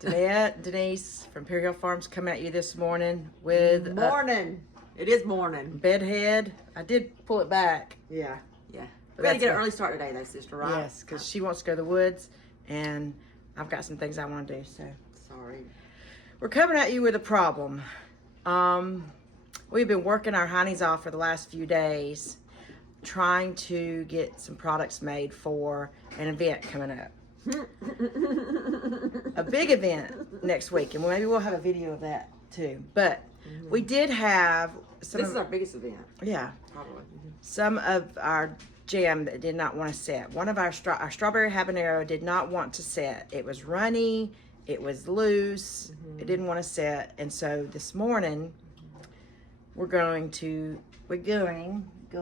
Denise from Imperial Farms coming at you this morning with morning. It is morning. Bedhead. I did pull it back. Yeah. We gotta get an early start today, though, sister. Right? Yes, because she wants to go to the woods, and I've got some things I want to do. So sorry. We're coming at you with a problem. We've been working our honeys off for the last few days, trying to get some products made for an event coming up. A big event next week, and maybe we'll have a video of that too. But we did have some. This is our biggest event. Yeah, probably. Some of our jam that did not want to set. One of our strawberry habanero did not want to set. It was runny. It was loose. It didn't want to set, and so this morning we're going to reset it. We're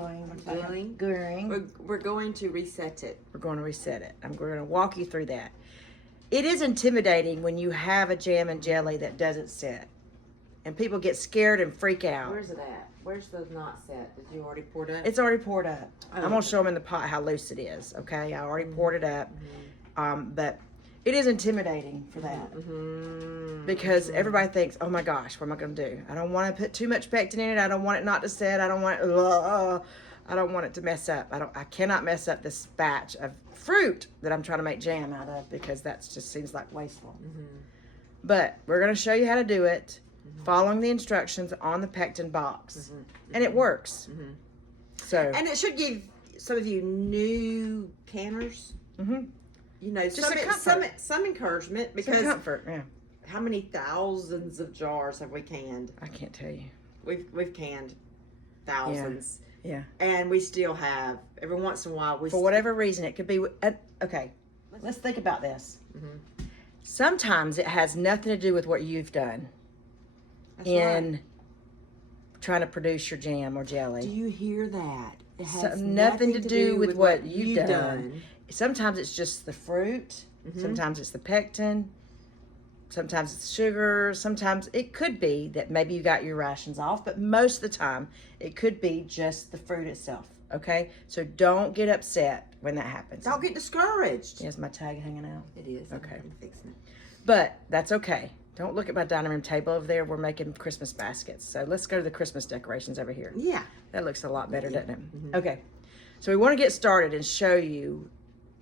going to reset it. We're going to walk you through that. It is intimidating when you have a jam and jelly that doesn't set, and people get scared and freak out. Where's it at? Where's the not set? Did you already pour it up? It's already poured up. I'm going to show them in the pot how loose it is, okay? I already poured it up. But it is intimidating for that. Because everybody thinks, oh my gosh, what am I going to do? I don't want to put too much pectin in it. I don't want it not to set. I don't want it to mess up. I cannot mess up this batch of fruit that I'm trying to make jam out of, because that just seems like wasteful. But we're going to show you how to do it, following the instructions on the pectin box, and it works. And it should give some of you new canners, you know, just some encouragement, because some comfort. Yeah. How many thousands of jars have we canned? I can't tell you. We've canned thousands. Yeah. And we still have, every once in a while, for whatever reason, it could be, okay, let's think about this. Sometimes it has nothing to do with what you've done. That's in right. trying to produce your jam or jelly. Do you hear that? It has nothing to do with what you've done. Sometimes it's just the fruit. Sometimes it's the pectin. Sometimes it's sugar. Sometimes it could be that maybe you got your rations off, but most of the time it could be just the fruit itself. Okay? So don't get upset when that happens. Don't get discouraged. Is my tag hanging out? It is. Okay. I'm fixing it. But that's okay. Don't look at my dining room table over there. We're making Christmas baskets. So let's go to the Christmas decorations over here. Yeah. That looks a lot better, doesn't it? Okay. So we want to get started and show you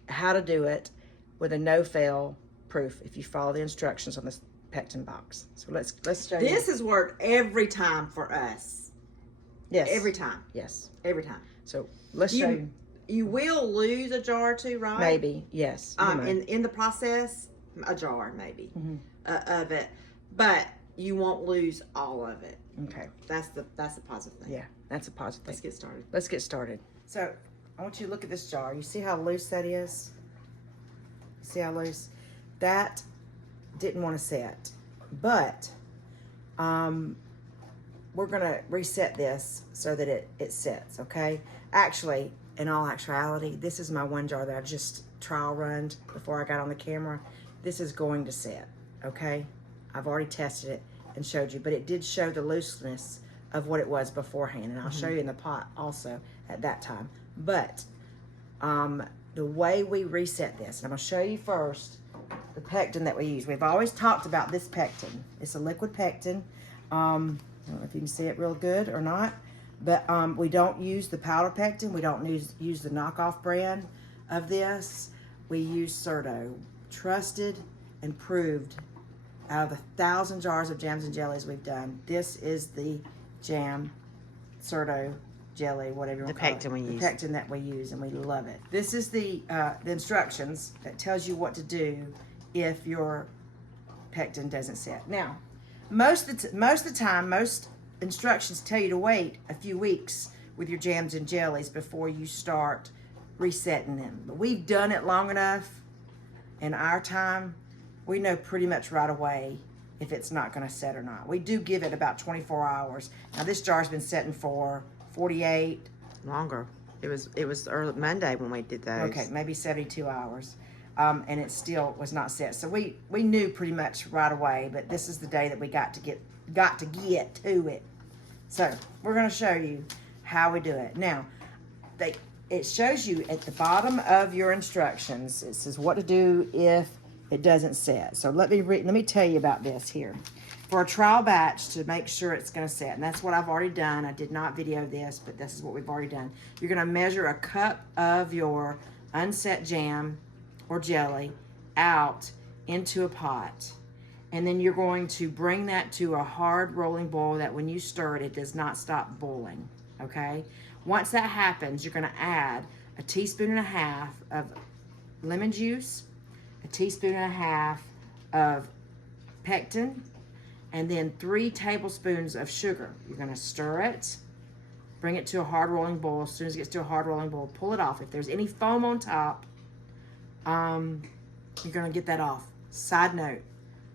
how to do it with a no-fail proof if you follow the instructions on this pectin box. So let's show you. This has worked every time for us. Yes. Every time. Yes. Every time. So let's show you. You will lose a jar or two, right? Maybe. Yes. In the process, a jar maybe of it, but you won't lose all of it. Okay. That's the positive thing. Yeah, that's a positive thing. Let's get started. Let's get started. So I want you to look at this jar. You see how loose that is? You see how loose? That didn't want to set, but we're gonna reset this so that it sets. Okay. Actually, in all actuality, this is my one jar that I just trial runned before I got on the camera. This is going to set, okay? I've already tested it and showed you, but it did show the looseness of what it was beforehand, and I'll show you in the pot also at that time. But the way we reset this, and I'm gonna show you first the pectin that we use. We've always talked about this pectin. It's a liquid pectin. I don't know if you can see it real good or not, but we don't use the powder pectin. We don't use the knockoff brand of this. We use Certo. Trusted and proved. Out of the 1,000 jars of jams and jellies we've done, this is the jam, Certo jelly, whatever you want to call it. The pectin that we use, and we love it. This is the instructions that tells you what to do if your pectin doesn't set. Now, most of the time, most instructions tell you to wait a few weeks with your jams and jellies before you start resetting them. But we've done it long enough in our time, we know pretty much right away if it's not going to set or not. We do give it about 24 hours. Now this jar's been setting for 48. Longer. It was early Monday when we did those. Okay, maybe 72 hours. And it still was not set. So we knew pretty much right away, but this is the day that we got to get to it. So we're going to show you how we do it. Now, it shows you at the bottom of your instructions, it says what to do if it doesn't set. So let me tell you about this here. For a trial batch, to make sure it's going to set, and that's what I've already done. I did not video this, but this is what we've already done. You're going to measure a cup of your unset jam or jelly out into a pot. And then you're going to bring that to a hard rolling boil that when you stir it, it does not stop boiling, okay? Once that happens, you're gonna add a teaspoon and a half of lemon juice, a teaspoon and a half of pectin, and then 3 tablespoons of sugar. You're gonna stir it, bring it to a hard rolling boil. As soon as it gets to a hard rolling boil, pull it off. If there's any foam on top, you're gonna get that off. Side note,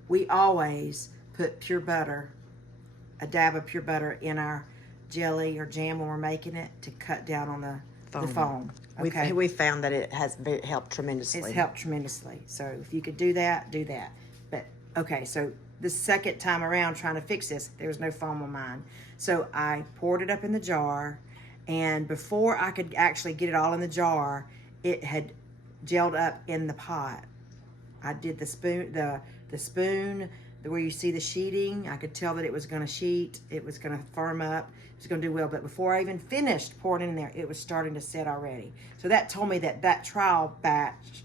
we always put pure butter, a dab of pure butter in our jelly or jam when we're making it to cut down on the foam. Okay, We found that it has helped tremendously. it's helped tremendously. So if you could do that, do that. But okay, so the second time around trying to fix this, there was no foam on mine. So I poured it up in the jar, and before I could actually get it all in the jar, it had gelled up in the pot. I did the spoon, where you see the sheeting. I could tell that it was going to sheet. It was going to firm up. It was going to do well. But before I even finished pouring it in there, it was starting to set already. So that told me that that trial batch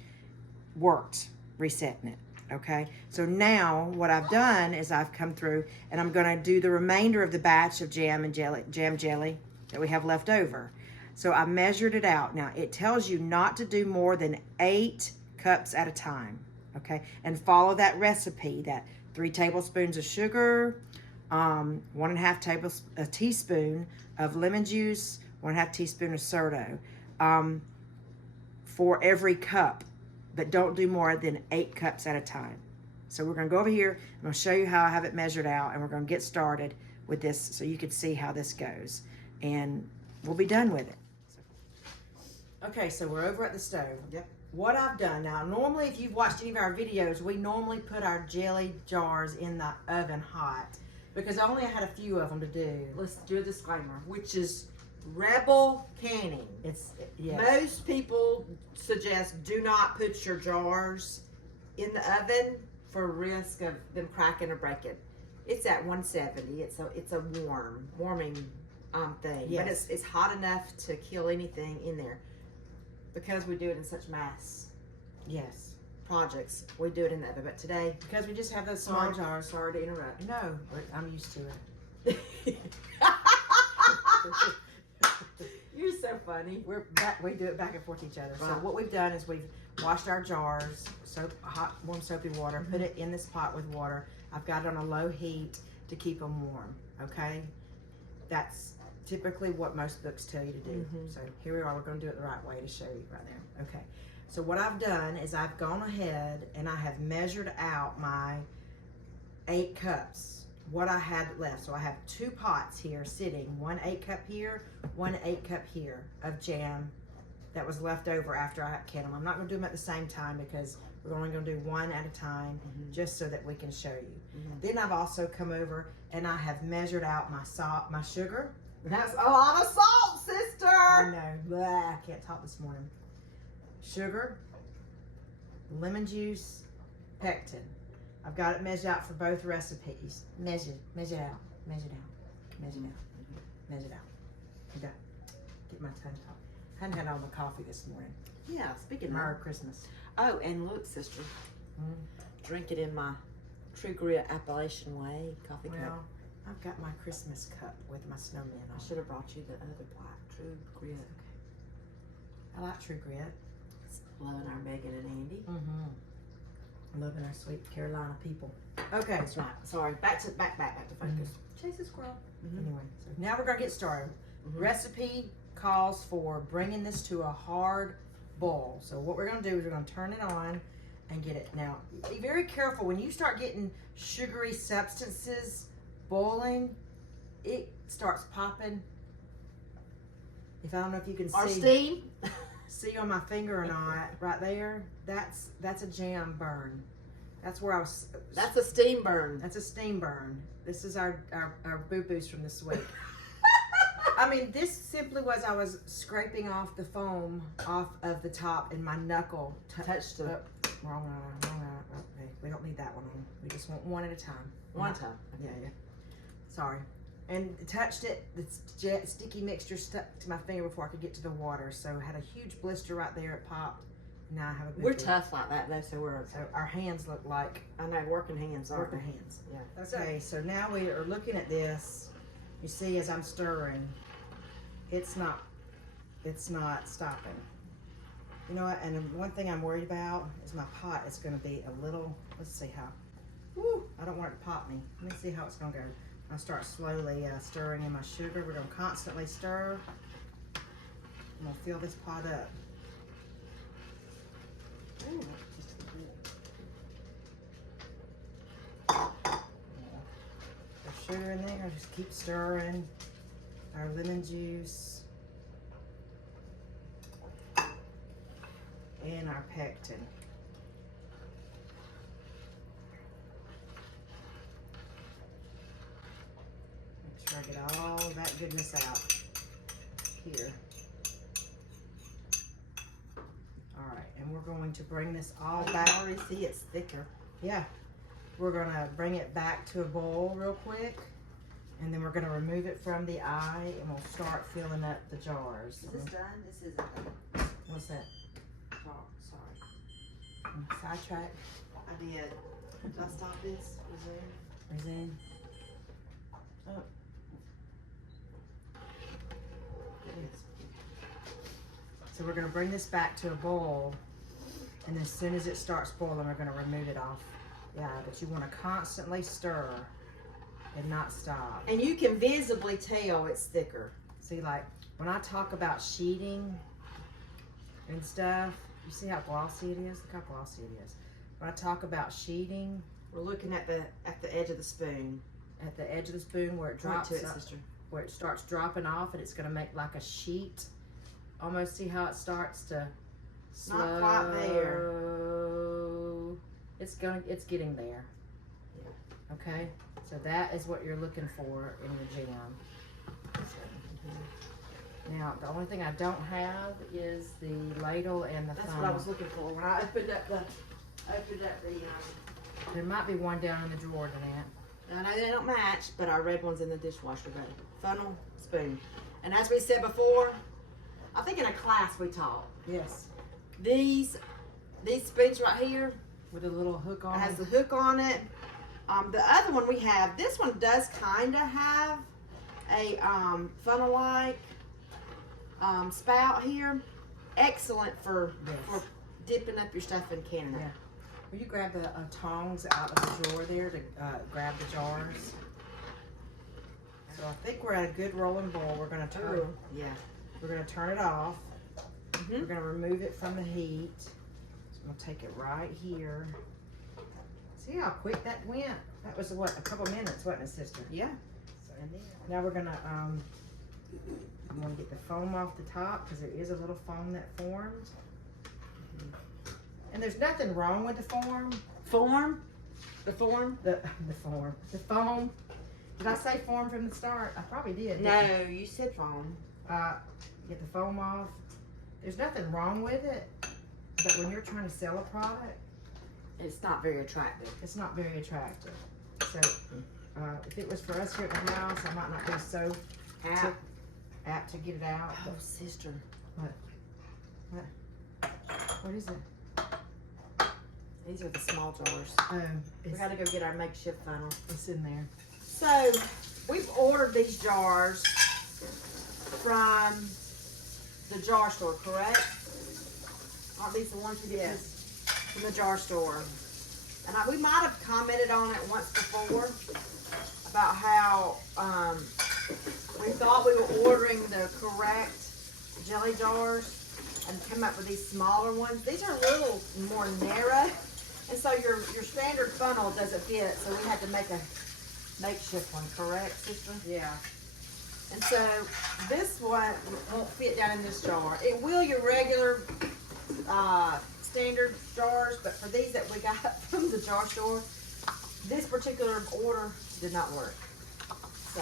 worked, resetting it. Okay. So now what I've done is I've come through and I'm going to do the remainder of the batch of jam jelly that we have left over. So I measured it out. Now it tells you not to do more than 8 cups at a time. Okay, and follow that recipe, that 3 tablespoons of sugar, 1.5 teaspoon of lemon juice, 1.5 teaspoon of soda, for every cup, but don't do more than 8 cups at a time. So we're gonna go over here, I'm gonna show you how I have it measured out, and we're gonna get started with this so you can see how this goes, and we'll be done with it. Okay, so we're over at the stove. Yep. What I've done now, normally if you've watched any of our videos, we normally put our jelly jars in the oven hot because I only had a few of them to do. Let's do a disclaimer, which is rebel canning. Yes. Most people suggest do not put your jars in the oven for risk of them cracking or breaking. It's at 170. It's a warming thing, Yes. but it's hot enough to kill anything in there. Because we do it in such mass Yes. projects, we do it in the oven. But today, Because we just have those small jars. sorry to interrupt. No, I'm used to it. You're so funny. We do it back and forth each other. So Right. what we've done is we've washed our jars, hot, warm soapy water, put it in this pot with water. I've got it on a low heat to keep them warm, okay? That's typically what most books tell you to do. So here we are, we're gonna do it the right way to show you right there. Okay, so what I've done is I've gone ahead and I have measured out my 8 cups, what I had left. So I have 2 pots here sitting, 1 8-cup here, 1 8-cup here of jam that was left over after I canned them. I'm not gonna do them at the same time because we're only gonna do one at a time, just so that we can show you. Then I've also come over and I have measured out my salt, my sugar. That's a lot of salt, sister. I know, blah, I can't talk this morning. Sugar, lemon juice, pectin. I've got it measured out for both recipes. Measure out, measure it out, measure it out. Okay, get my tongue out. I hadn't had all my coffee this morning. Yeah, speaking Merry of. Christmas. Oh, and look, sister, drink it in my True Grit Appalachian way coffee cup. Well, I've got my Christmas cup with my snowman on. I should have brought you the other black True Grit. I like True Grit. It's loving our Megan and Andy. I'm loving our sweet Carolina people. Okay, That's right. Sorry, back to focus. chase a squirrel. Anyway, so now we're gonna get started. Mhm. Recipe calls for bringing this to a hard boil. So what we're gonna do is we're gonna turn it on and get it. Now, be very careful when you start getting sugary substances boiling, it starts popping. If I don't know if you can Our see. steam. See on my finger or not, right there, that's a jam burn. That's where I was. That's a steam burn. That's a steam burn. This is our boo-boos from this week. I mean, this simply was, I was scraping off the foam off of the top and my knuckle Touched the. wrong eye. that one on. We just want one at a time. One time. Yeah, yeah. Sorry. And touched it, the sticky mixture stuck to my finger before I could get to the water. So I had a huge blister right there, it popped. Now I have a big We're tough like that though, so we're, So our hands look like I know, working hands, aren't working they? hands. Yeah. Okay, so now we are looking at this. You see as I'm stirring, it's not stopping. You know what, and one thing I'm worried about is my pot is gonna be a little, let's see how, woo, I don't want it to pop me. Let me see how it's gonna go. I start slowly stirring in my sugar. We're gonna constantly stir. I'm gonna fill this pot up. Ooh, just a bit. There's sugar in there. Just keep stirring. Our lemon juice and our pectin. Make sure I get all that goodness out here. All right, and we're going to bring this all back. I already see it's thicker. Yeah, we're gonna bring it back to a boil real quick, and then we're gonna remove it from the eye, and we'll start filling up the jars. Is this done? This isn't done. What's that? Oh, sorry. Sidetrack. I did. Did I stop this? Resume. Oh. So we're gonna bring this back to a boil, and as soon as it starts boiling, we're gonna remove it off. Yeah, but you wanna constantly stir and not stop. And you can visibly tell it's thicker. See, like, when I talk about sheeting and stuff, you see how glossy it is? Look how glossy it is. When I talk about sheeting, We're looking at the edge of the spoon. at the edge of the spoon where it Point drops to it, up, sister. where it starts dropping off, and it's gonna make like a sheet. Almost see how it starts to slow. Not quite there. It's getting there. Yeah. Okay, so that is what you're looking for in your jam. So, now the only thing I don't have is the ladle and the That's thumb. what I was looking for when I opened up the. There might be one down in the drawer, Danette. I know they don't match, but our red one's in the dishwasher, buddy. Funnel, spoon. And as we said before, I think in a class we taught, Yes, these spoons right here with a little hook on has it. the hook on it. The other one we have, this one does kind of have a funnel-like spout here. Excellent for dipping up your stuff in canning. Yeah. Will you grab the tongs out of the drawer there to grab the jars? So I think we're at a good rolling boil. We're gonna turn. Ooh, yeah. We're gonna turn it off. We're Mm-hmm. gonna remove it from the heat. So I'm gonna take it right here. See how quick that went? That was what, a couple minutes, wasn't it, sister? Yeah. So now we're gonna I'm gonna get the foam off the top because there is a little foam that formed. And there's nothing wrong with the form. Form? The form? The form. The foam. Did I say form from the start? I probably did. No, you said foam. Get the foam off. There's nothing wrong with it, but when you're trying to sell a product, It's not very attractive. it's not very attractive. So if it was for us here at the house, I might not be so apt to get it out. Oh, sister. What is it? These are the small jars. Oh, We gotta go get our makeshift funnel. it's in there. So, we've ordered these jars from the jar store, correct? Aren't these the ones we did? From the jar store. And we might have commented on it once before about how we thought we were ordering the correct jelly jars and come up with these smaller ones. These are a little more narrow, and so your standard funnel doesn't fit, so we had to make a makeshift one, correct, sister? Yeah. And so this one won't fit down in this jar. It will your regular standard jars, but for these that we got from the jar store, this particular order did not work. So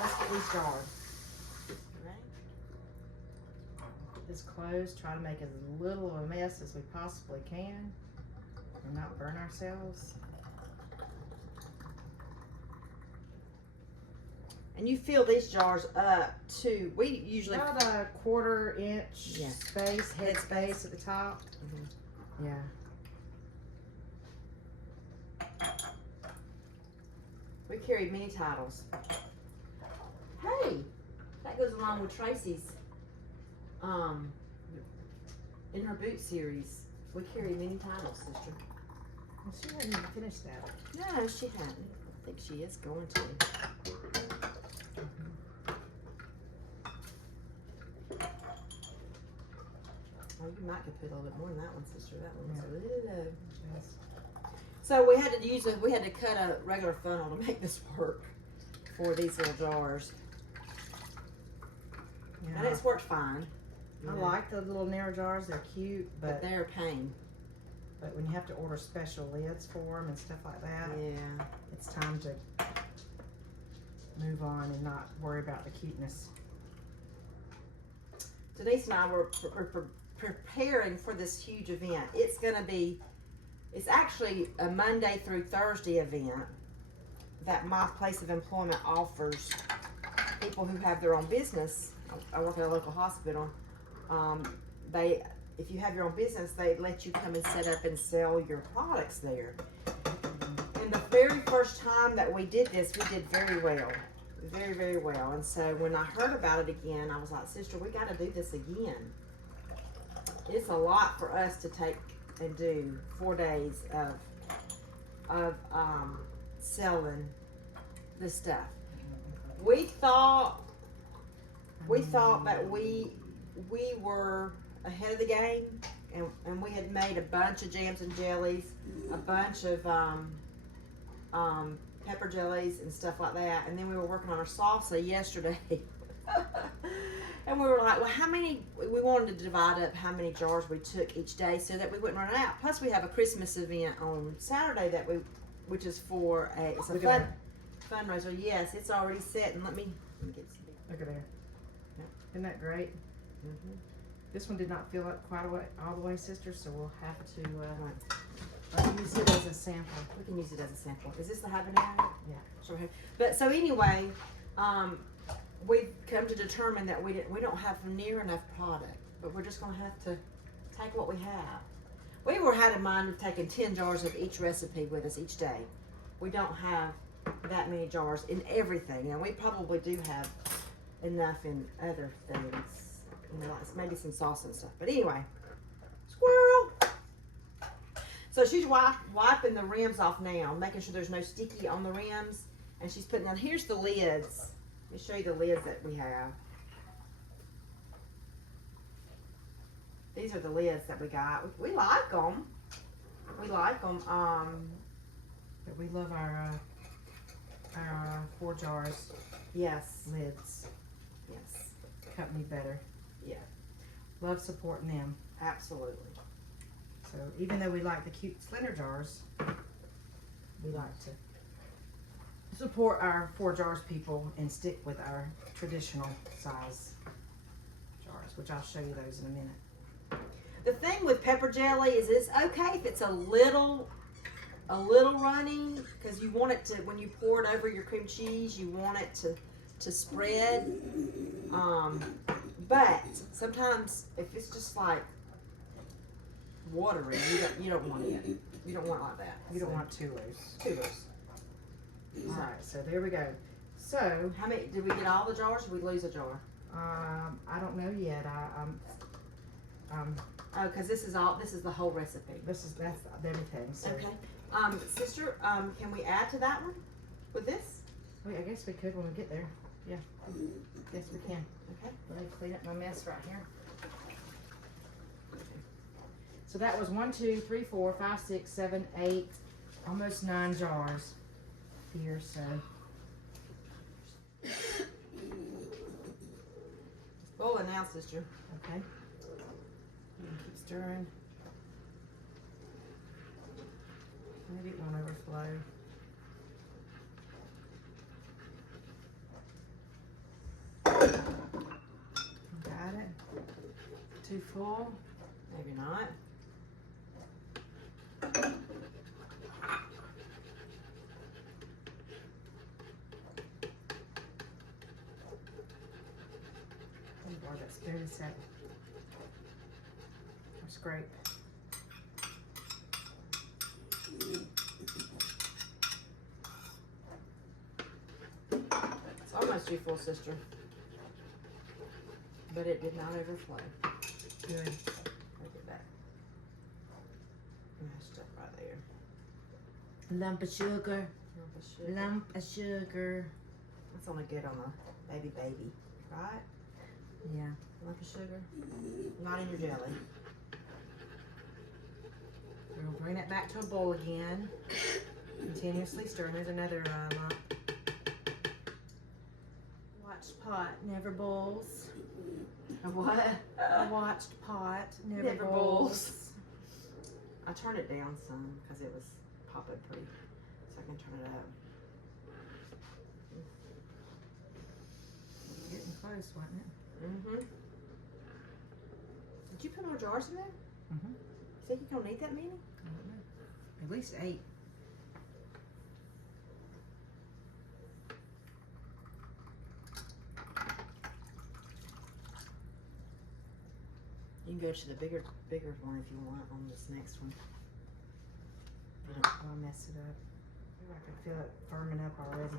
let's get these jars. Put this closed. Try to make as little of a mess as we possibly can. and not burn ourselves. And you fill these jars up to, we usually... About a 1/4 inch Yeah. space, head space at the top. Mhm. Yeah. We carry mini titles. Hey, that goes along with Tracy's, in her boot series. We carry mini titles, sister. Well, she hadn't even finished that. No, she hadn't. I think she is going to. Oh, you might could put a little bit more in that one, sister. That one's a little low. Yes. So we had to we had to cut a regular funnel to make this work for these little jars. Yeah. And it's worked fine. I like the little narrow jars. They're cute, But but they're a pain. when you have to order special lids for them and stuff like that, Yeah. it's time to move on and not worry about the cuteness. Denise and I were preparing for this huge event. It's actually a Monday through Thursday event that my place of employment offers people who have their own business. I work at a local hospital. If you have your own business, they let you come and set up and sell your products there. And the very first time that we did this, we did very well. Very, very well. And so when I heard about it again, I was like, sister, we got to do this again. It's a lot for us to take and do 4 days of selling this stuff. We thought that we were ahead of the game, and we had made a bunch of jams and jellies, a bunch of pepper jellies and stuff like that, and then we were working on our salsa yesterday. And we were like, well, we wanted to divide up how many jars we took each day so that we wouldn't run out. Plus we have a Christmas event on Saturday which is for it's a fundraiser. Yes, it's already set, and let me get some. Look at there. Yep. Isn't that great? Mm-hmm. This one did not fill up quite all the way, sister, so we'll have to use it as a sample. We can use it as a sample. Is this the habanero? Yeah. Sure. But so anyway, we've come to determine that we don't have near enough product, but we're just going to have to take what we have. We had in mind of taking 10 jars of each recipe with us each day. We don't have that many jars in everything, and we probably do have enough in other things, like maybe some sauce and stuff. But anyway, squirrel. So she's wiping the rims off now, making sure there's no sticky on the rims, and she's putting on. Here's the lids. Let me show you the lids that we have. These are the lids that we got. We like them. We like them. But we love our Forjars Yes. lids. Yes. Company better. Yeah. Love supporting them. Absolutely. So even though we like the cute slender jars, we like to support our Forjars people and stick with our traditional size jars, which I'll show you those in a minute. The thing with pepper jelly is it's okay if it's a little runny, because you want it to, when you pour it over your cream cheese, you want it to spread. But sometimes if it's just like watery, you don't want it. You don't want it like that. You don't want too loose. Too loose. All right, so there we go. So How many did we get? All the jars? Or did we lose a jar? I don't know yet. Oh, because this is the whole recipe. That's everything. So Okay. Sister, can we add to that one with this? I guess we could when we get there. Yeah. Yes, we can. Okay. Let me clean up my mess right here. So that was 1, 2, 3, 4, 5, 6, 7, 8, almost 9 jars here. So It's boiling now, sister. okay. You can keep stirring. Maybe it won't overflow. Got it. Too full. Maybe not. where that spoon is set. Or scrape. It's almost too full, sister. But it did not overflow. Good. Look at that. Nice stuff right there. Lump of sugar. Lump of sugar. Lump of sugar. That's only good on a baby, right? Yeah. Lump of sugar. Not in your jelly. We're gonna bring that back to a bowl again. Continuously stirring. There's another lump. Watched pot never boils. A what? A watched pot never, Never boils. boils. I turned it down some because it was popping pretty, so I can turn it up. Getting close, wasn't it? Mm-hmm. Did you put more jars in there? Mm-hmm. You think you're gonna need that many? I don't know. At least 8. You can go to the bigger one if you want on this next one. I'll mess it up. Ooh, I can feel it firming up already.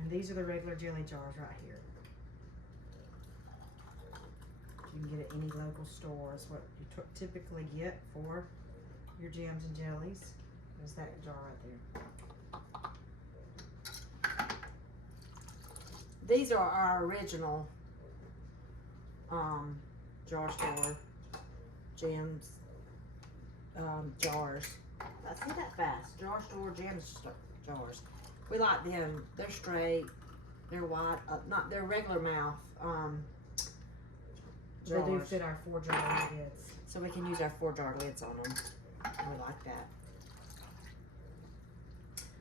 And these are the regular jelly jars right here. You can get at any local store. Is what you typically get for your jams and jellies. There's that jar right there. These are our original jar store jams jars. I say that fast. Jar store jams jars. We like them. They're straight. They're wide. They're regular mouth They do jars. fit our 4-jar lids. So we can use our 4-jar lids on them. We like that.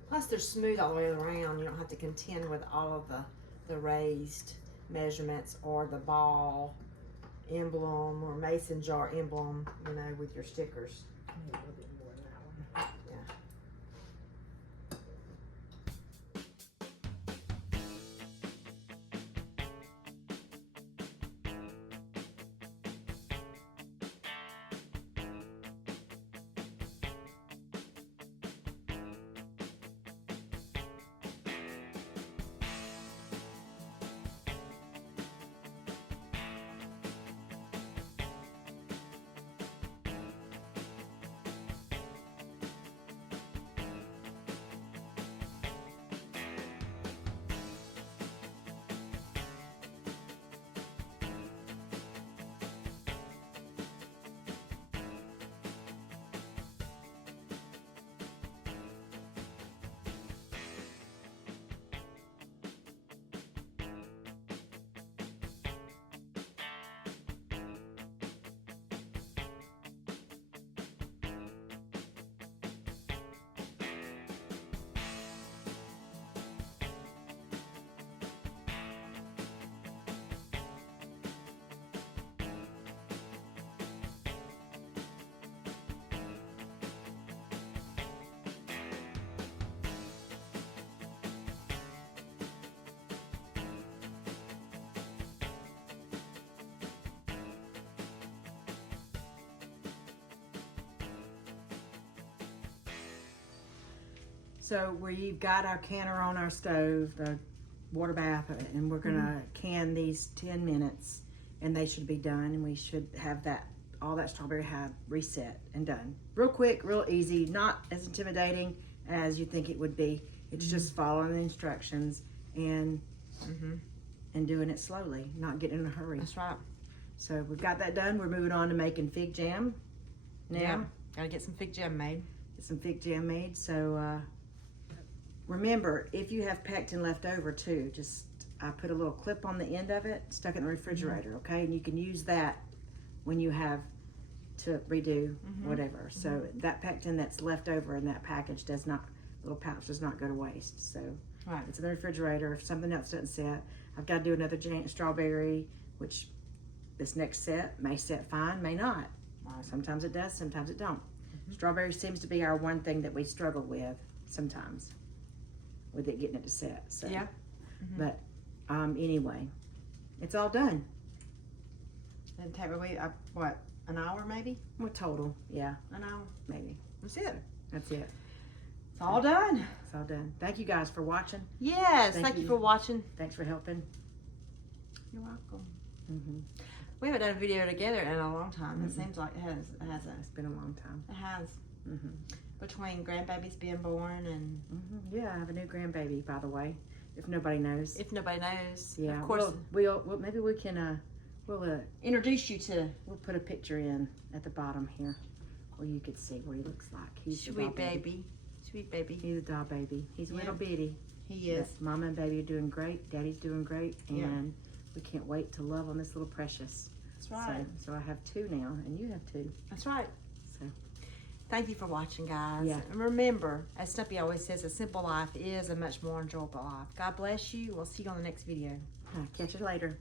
Plus they're smooth all the way around. You don't have to contend with all of the raised measurements or the ball emblem or mason jar emblem, you know, with your stickers. I need a little bit more than that one. Yeah. So we've got our canner on our stove, the water bath, and we're gonna can these 10 minutes, and they should be done, and we should have that all that strawberry have reset and done. Real quick, real easy, not as intimidating as you think it would be. It's just following the instructions and doing it slowly, not getting in a hurry. That's right. So we've got that done. We're moving on to making fig jam now. Yeah. Gotta get some fig jam made. Get some fig jam made. So remember, if you have pectin left over too, just I put a little clip on the end of it, stuck it in the refrigerator, okay? And you can use that when you have to redo whatever. So that pectin that's left over in that package does not, little pouch does not go to waste. So Right. it's in the refrigerator. If something else doesn't set, I've got to do another strawberry, which this next set may set fine, may not. Right. Sometimes it does, sometimes it don't. Strawberry seems to be our one thing that we struggle with sometimes, with it getting it to set. So. Yeah. But anyway, it's all done. And take away what, an hour maybe? What total? Yeah, An hour. maybe. That's it. That's it. It's all done. It's all done. Thank you guys for watching. Yes. Thank Thank you you. for watching. Thanks for helping. You're welcome. Mm-hmm. We haven't done a video together in a long time. It seems like it has It's been a long time. It has. Mm-hmm. Between grandbabies being born and Mm-hmm. Yeah, I have a new grandbaby, by the way. If nobody knows. if nobody knows, Yeah. of course, We'll maybe we can we'll introduce you to we'll put a picture in at the bottom here, where you could see what he looks like. He's the doll sweet baby. Sweet baby. He's a doll baby. He's a Yeah. little bitty. He is. But Mama and baby are doing great. Daddy's doing great, and Yeah. we can't wait to love on this little precious. That's right. So I have 2 now, and you have 2. That's right. So Thank you for watching, guys. Yeah. And remember, as Snuppy always says, a simple life is a much more enjoyable life. God bless you. We'll see you on the next video. catch you later.